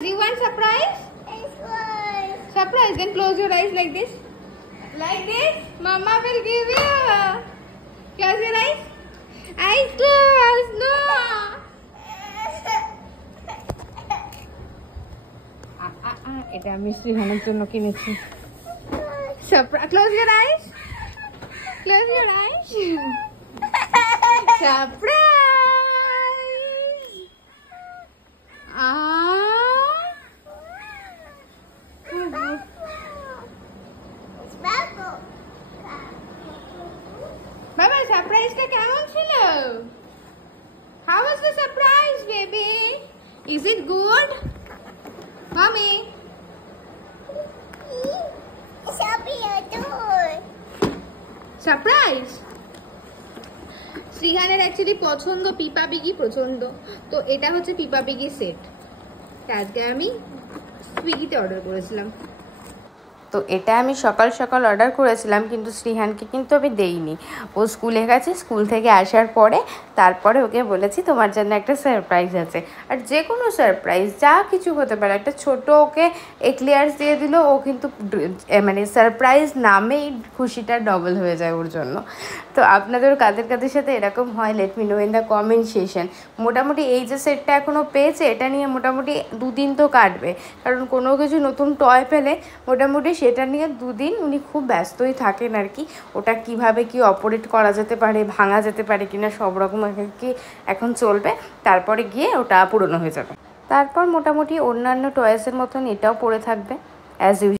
Do you want surprise? Surprise. Then close your eyes like this. Like this. Mama will give you. Close your eyes. Eyes closed. No. এটা আমি শ্রীহানের জন্য কিনেছি। Surprise. Close your eyes. Close your eyes. Surprise. Baba, surprise টা কেমন ছিল? How was the surprise, baby? Is it good? Mommy. Surprise. শ্রীহানের actually পছন্দ Peppa piggy পছন্দ, তো এটা হচ্ছে পিপা পিগি সেট। আজকে আমি সুইগিতে অর্ডার করেছিলাম। তো এটা আমি সকাল সকাল অর্ডার করেছিলাম, কিন্তু শ্রীহানকে কিন্তু আমি দেইনি। ও স্কুলে গেছে, স্কুল থেকে আসার পরে তারপরে ওকে বলেছি তোমার জন্য একটা সারপ্রাইজ আছে। আর যে কোনো সারপ্রাইজ যা কিছু হতে পারে, একটা ছোট ওকে এক্লিয়ার্স দিয়ে দিল, ও কিন্তু মানে সারপ্রাইজ নামেই খুশিটা ডবল হয়ে যায় ওর জন্য। তো আপনাদের কাদের কাদের সাথে এরকম হয় let me no in the comment section. মোটামুটি এই যে সেটটা এখনও পেয়েছে, এটা নিয়ে মোটামুটি 2 দিন তো কাটবে, কারণ কোনো কিছু নতুন টয় পেলে মোটামুটি সেটা নিয়ে 2 দিন উনি খুব ব্যস্তই থাকেন আর কি। ওটা কিভাবে কি অপারেট করা যেতে পারে, ভাঙা যেতে পারে কিনা, সব রকম কি এখন চলবে, তারপরে গিয়ে ওটা পুরনো হয়ে যাবে। তারপর মোটামুটি অন্যান্য টয়েসের মতন এটাও পড়ে থাকবে অ্যাজ ইউজুয়াল।